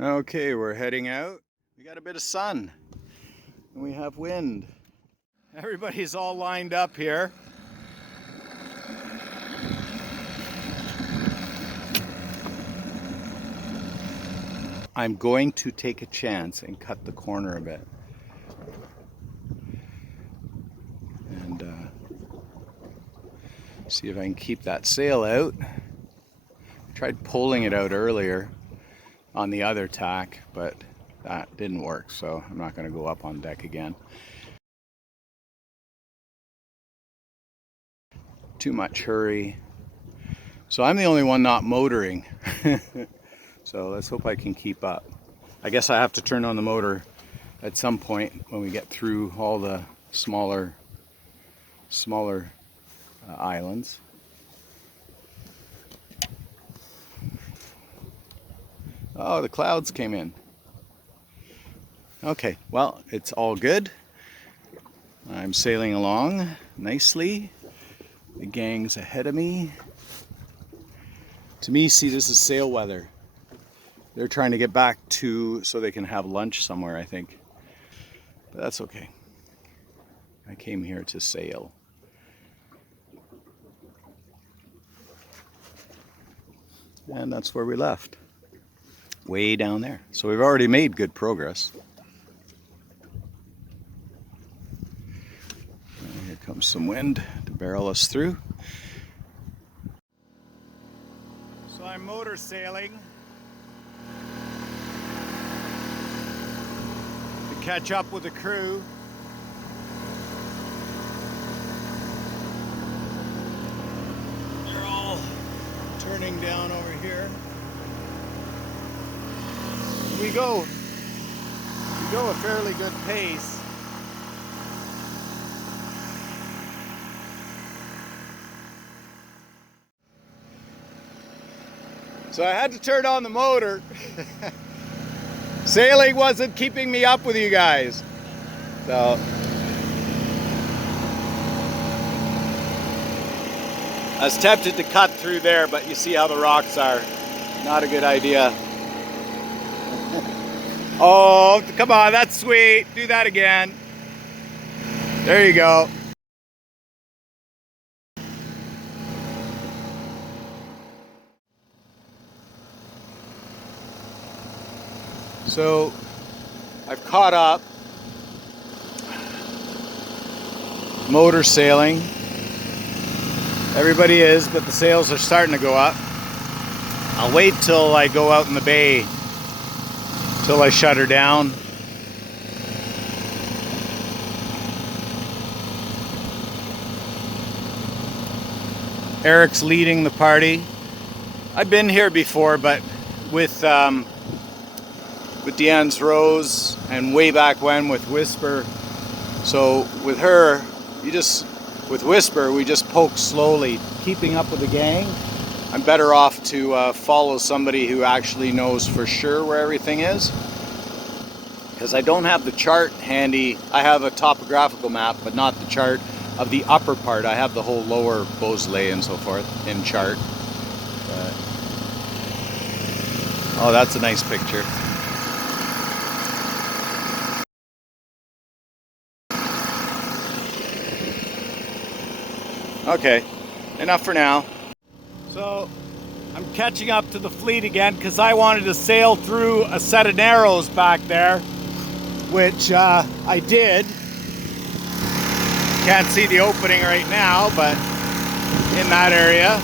Okay, we're heading out. We got a bit of sun and we have wind. Everybody's all lined up here. I'm going to take a chance and cut the corner a bit. And see if I can keep that sail out. I tried pulling it out earlier on the other tack, but that didn't work, so I'm not going to go up on deck again. Too much hurry. So I'm the only one not motoring. So let's hope I can keep up. I guess I have to turn on the motor at some point when we get through all the smaller islands. Oh, the clouds came in. Okay, well, it's all good. I'm sailing along nicely. The gang's ahead of me. To me, see, this is sail weather. They're trying to get back to so they can have lunch somewhere, I think. But that's okay. I came here to sail. And that's where we left. Way down there. So we've already made good progress. And here comes some wind to barrel us through. So I'm motor sailing to catch up with the crew. They're all turning down over here. We go a fairly good pace. So I had to turn on the motor. Sailing wasn't keeping me up with you guys. So I was tempted to cut through there, but you see how the rocks are. Not a good idea. Oh, come on, that's sweet. Do that again. There you go. So I've caught up. Motor sailing. Everybody is, but the sails are starting to go up. I'll wait till I go out in the bay, till I shut her down. Eric's leading the party. I've been here before, but with Deanne's Rose and way back when with Whisper. So with her, with Whisper, we just poke slowly, keeping up with the gang. I'm better off to follow somebody who actually knows for sure where everything is. Because I don't have the chart handy. I have a topographical map, but not the chart of the upper part. I have the whole lower Beausoleil and so forth in chart. Oh, that's a nice picture. Okay, enough for now. So I'm catching up to the fleet again because I wanted to sail through a set of narrows back there, which I did. Can't see the opening right now, but in that area.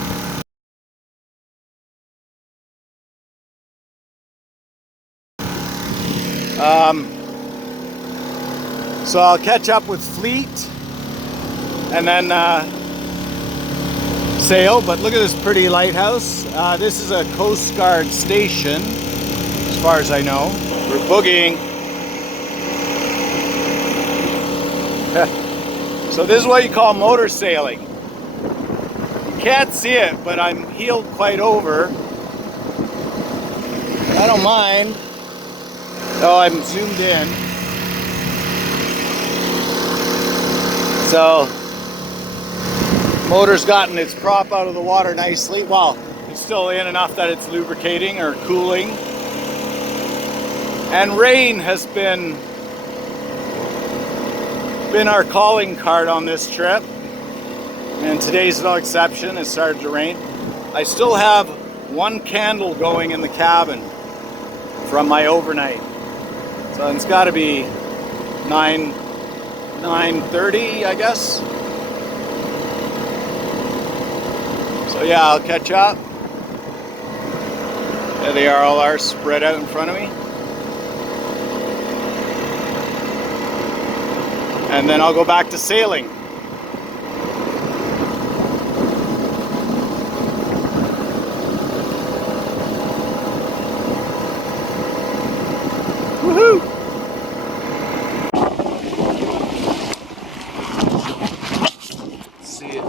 So I'll catch up with fleet and then sail. But look at this pretty lighthouse. This is a Coast Guard station, as far as I know. We're boogieing. So this is what you call motor sailing. You can't see it, but I'm heeled quite over. I don't mind. Oh, I'm zoomed in. So, motor's gotten its prop out of the water nicely. Well, it's still in enough that it's lubricating or cooling. And rain has been our calling card on this trip. And today's no exception. It started to rain. I still have one candle going in the cabin from my overnight. So it's got to be 9:30, I guess. So yeah, I'll catch up. There they all are spread out in front of me. And then I'll go back to sailing. Woohoo! Let's see if I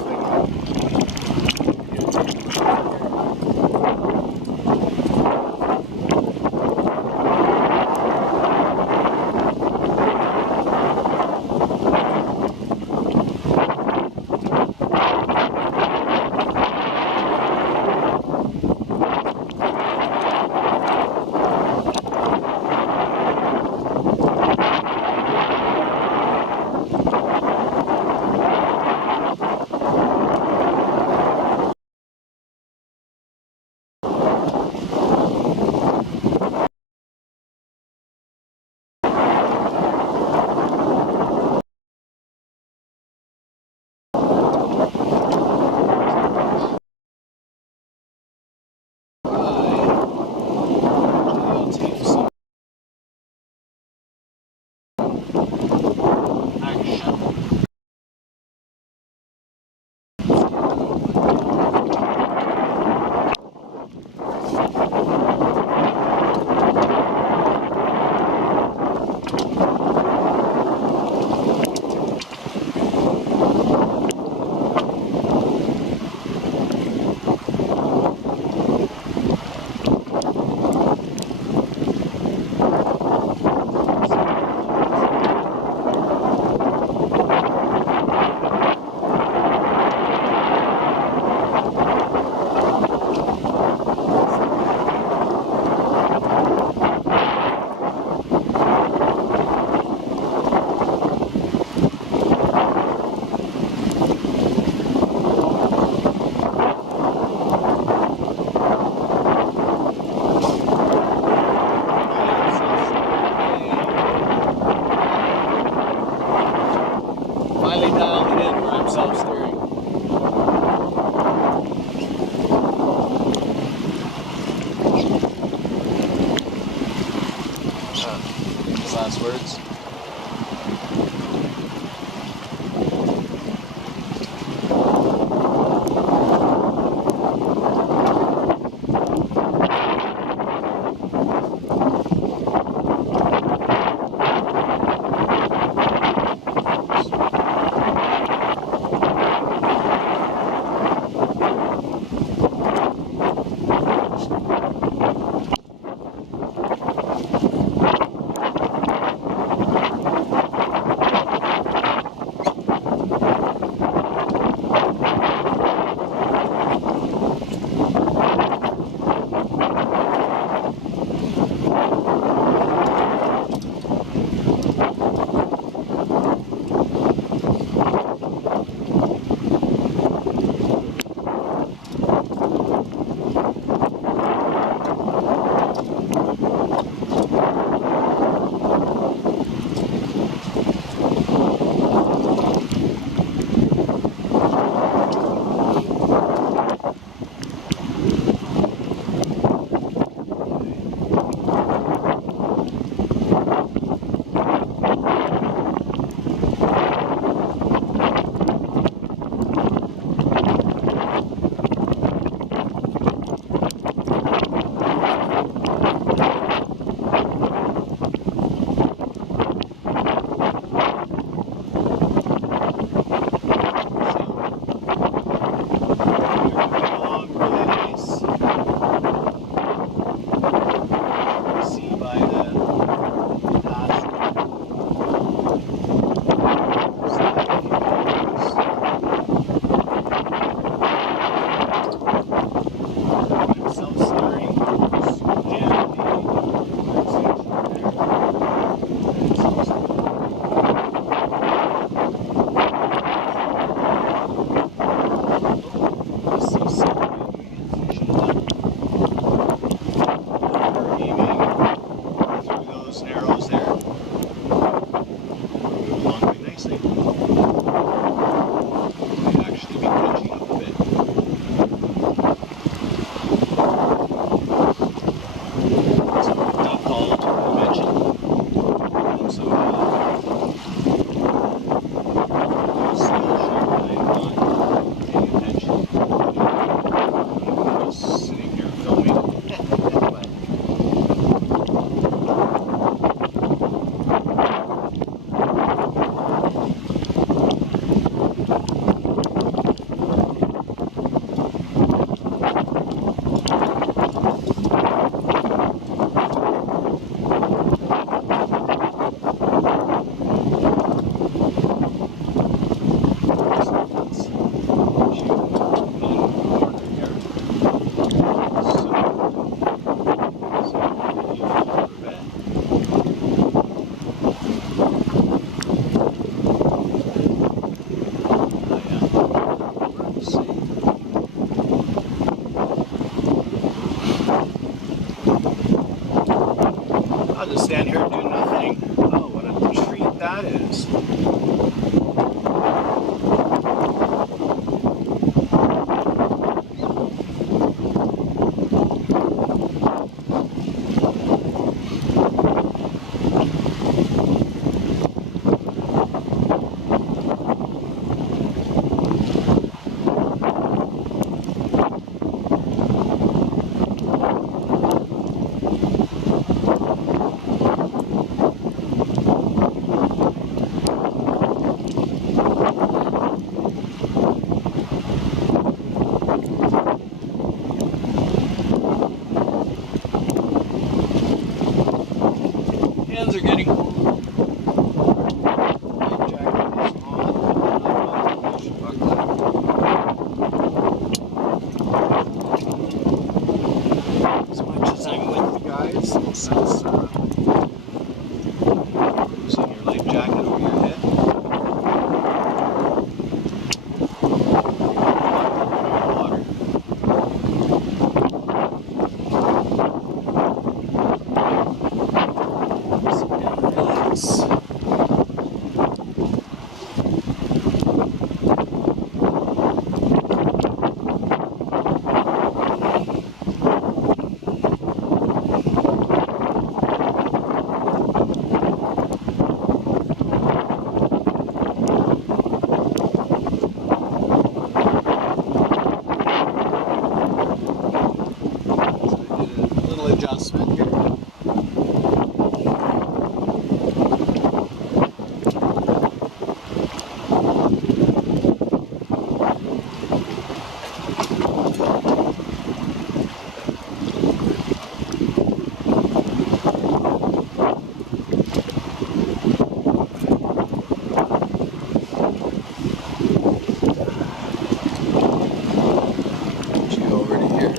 finally dialed it in where I'm self-steering. Last words. rather than stand here and do nothing. Oh, what a treat that is. Hands are getting cold. My jacket is on. As much as I'm with you guys, since using your life jacket over your head. Water. Adjustment here. Put you over to here.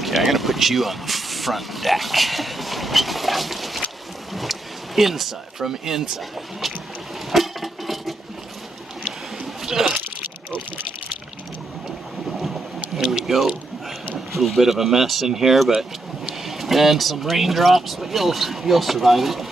Okay, I'm gonna put you on the front deck. Inside, from inside. Oh. There we go. A little bit of a mess in here, and some raindrops, but you'll survive it.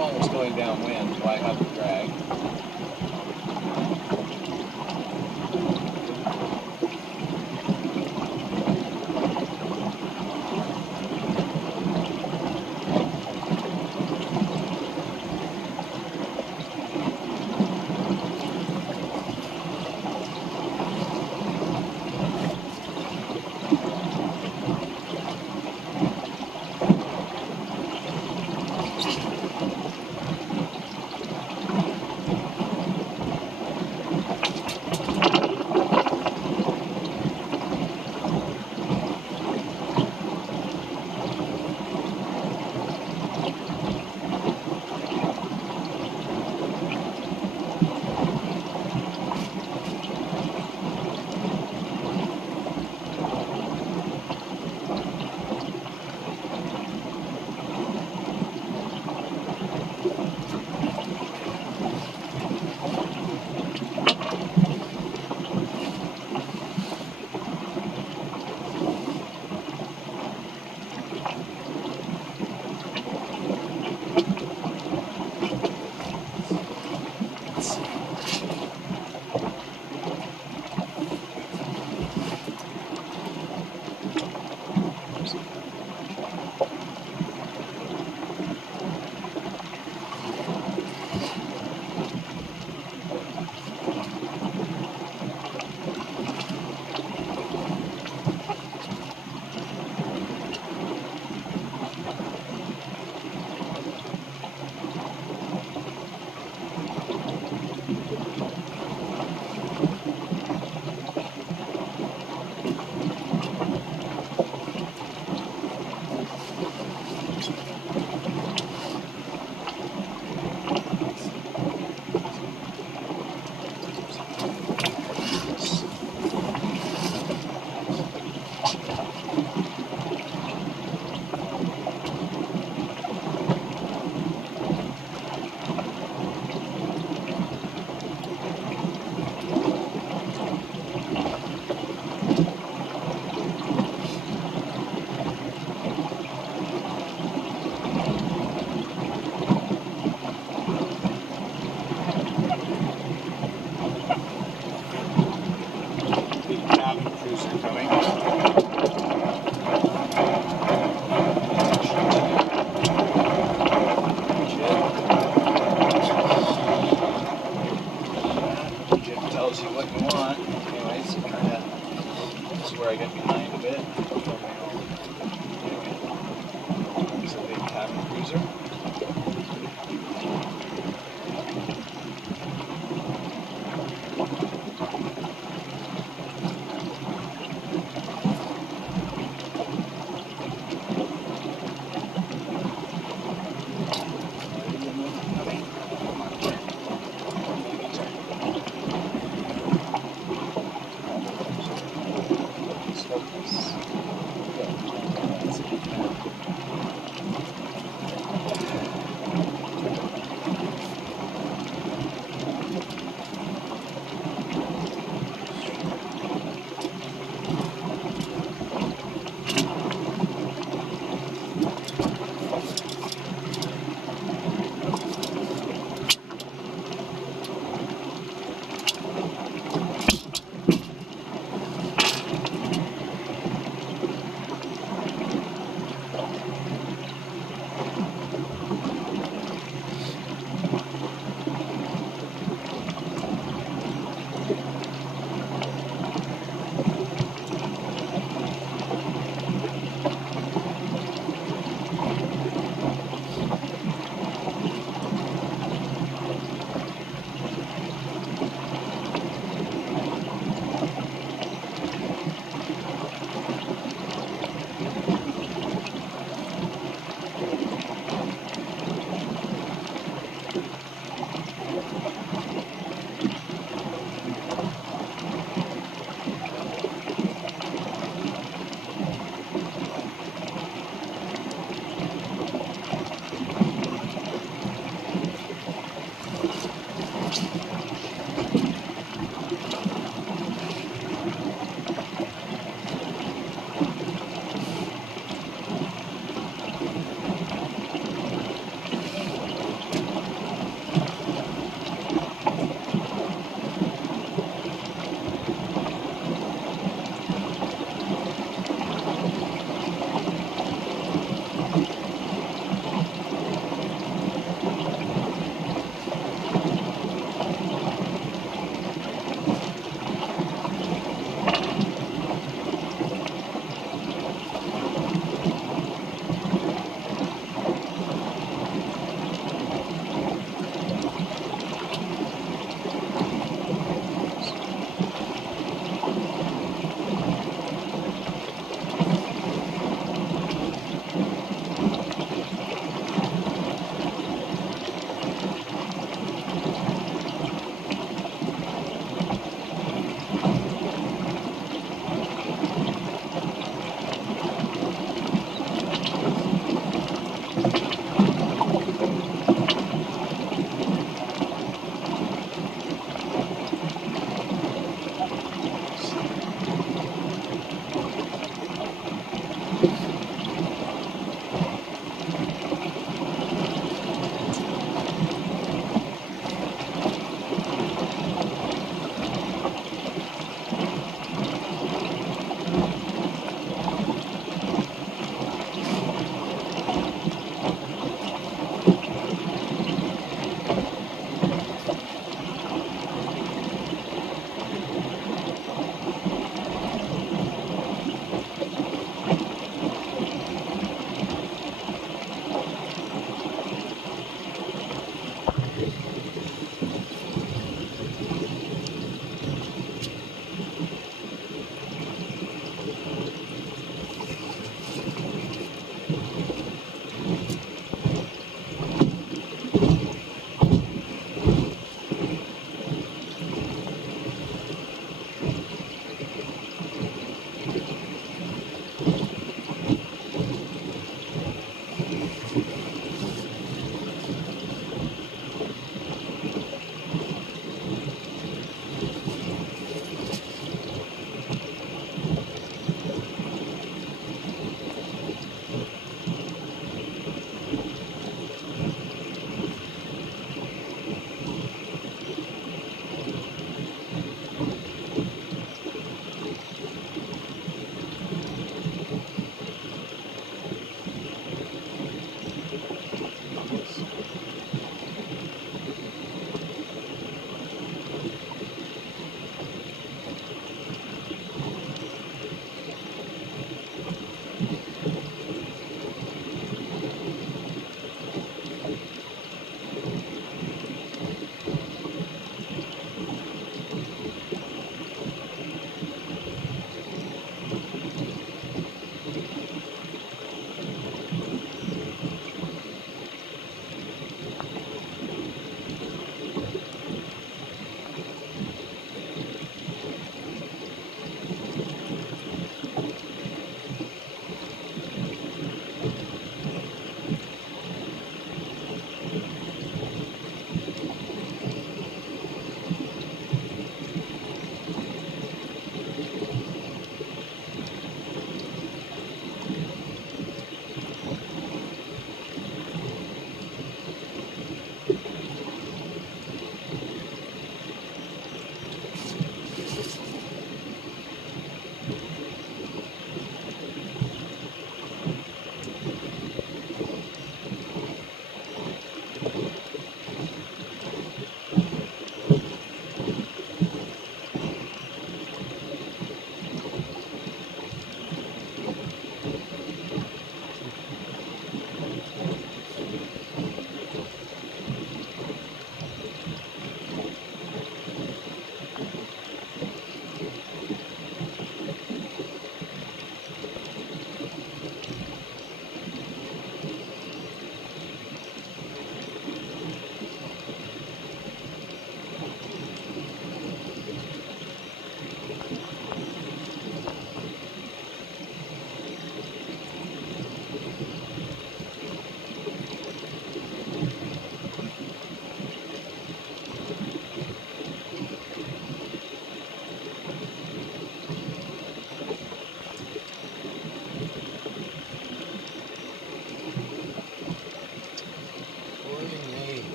I'm almost going downwind, so I have the drag.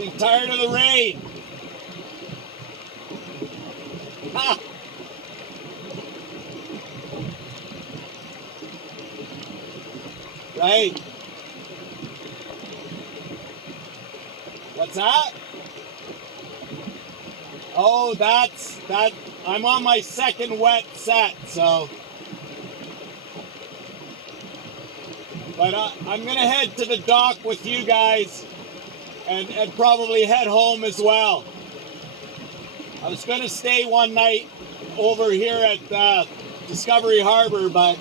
Getting tired of the rain. Ha! Right. What's that? Oh, that's that. I'm on my second wet set, so. But I'm gonna head to the dock with you guys, and probably head home as well. I was gonna stay one night over here at Discovery Harbor, but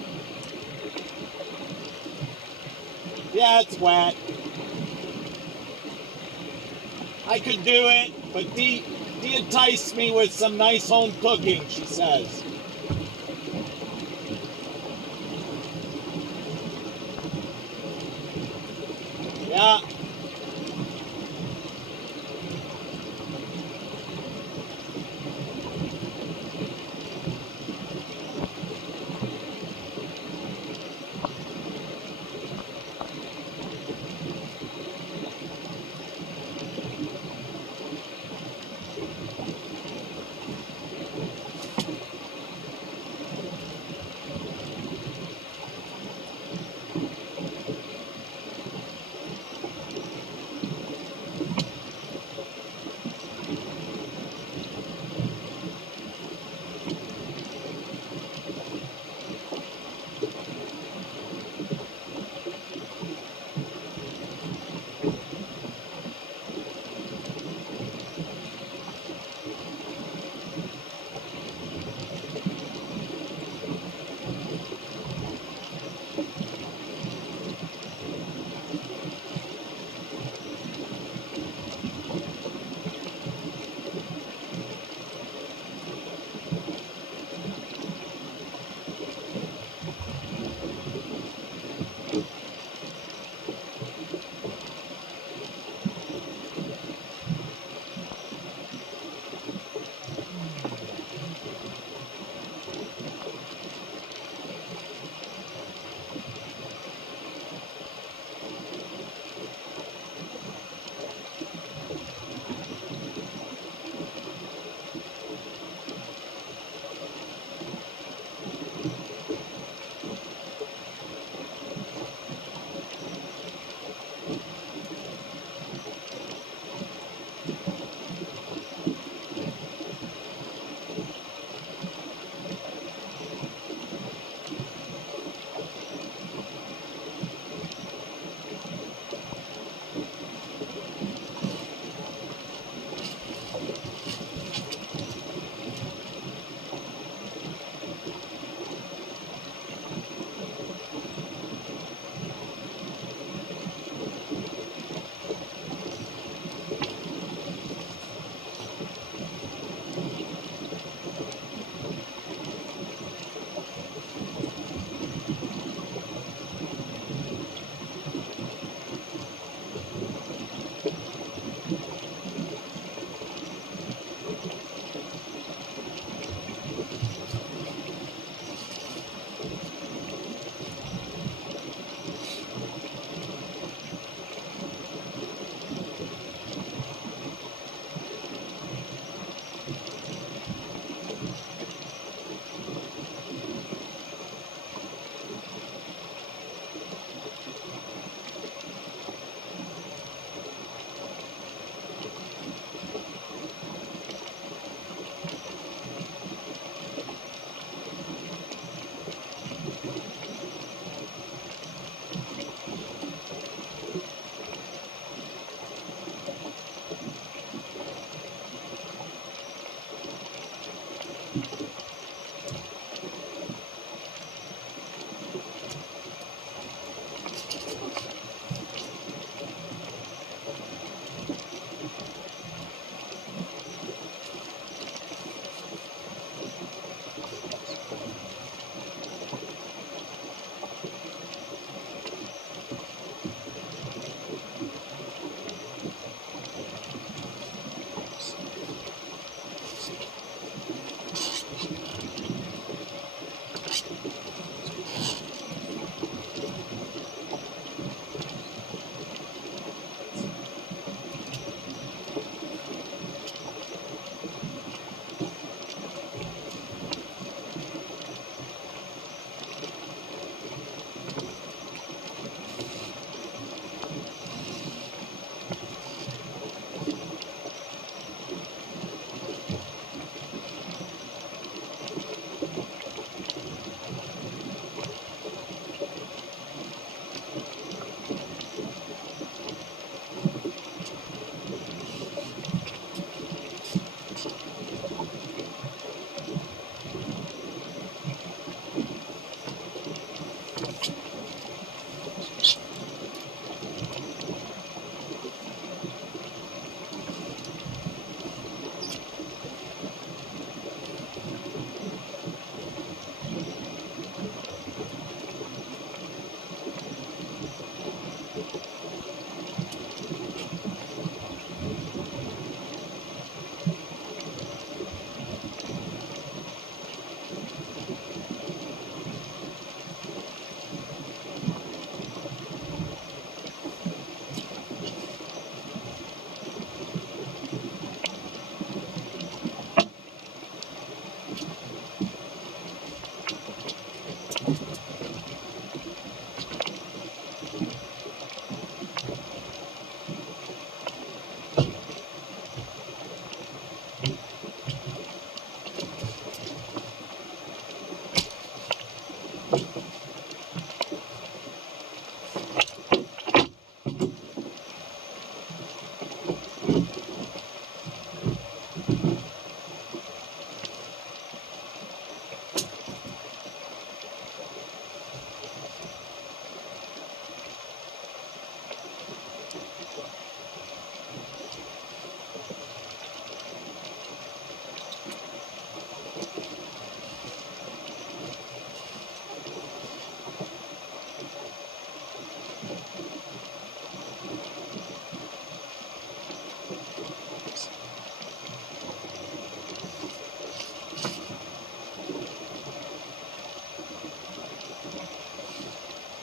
yeah, it's wet. I could do it, but Dee enticed me with some nice home cooking, she says. Yeah.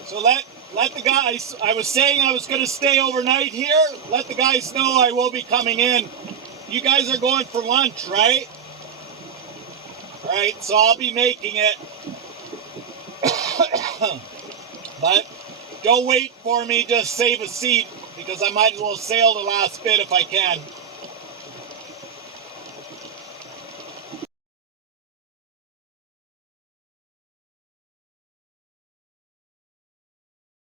So let the guys, I was saying I was going to stay overnight here. Let the guys know I will be coming in. You guys are going for lunch, right? All right, so I'll be making it. But don't wait for me, just save a seat because I might as well sail the last bit if I can.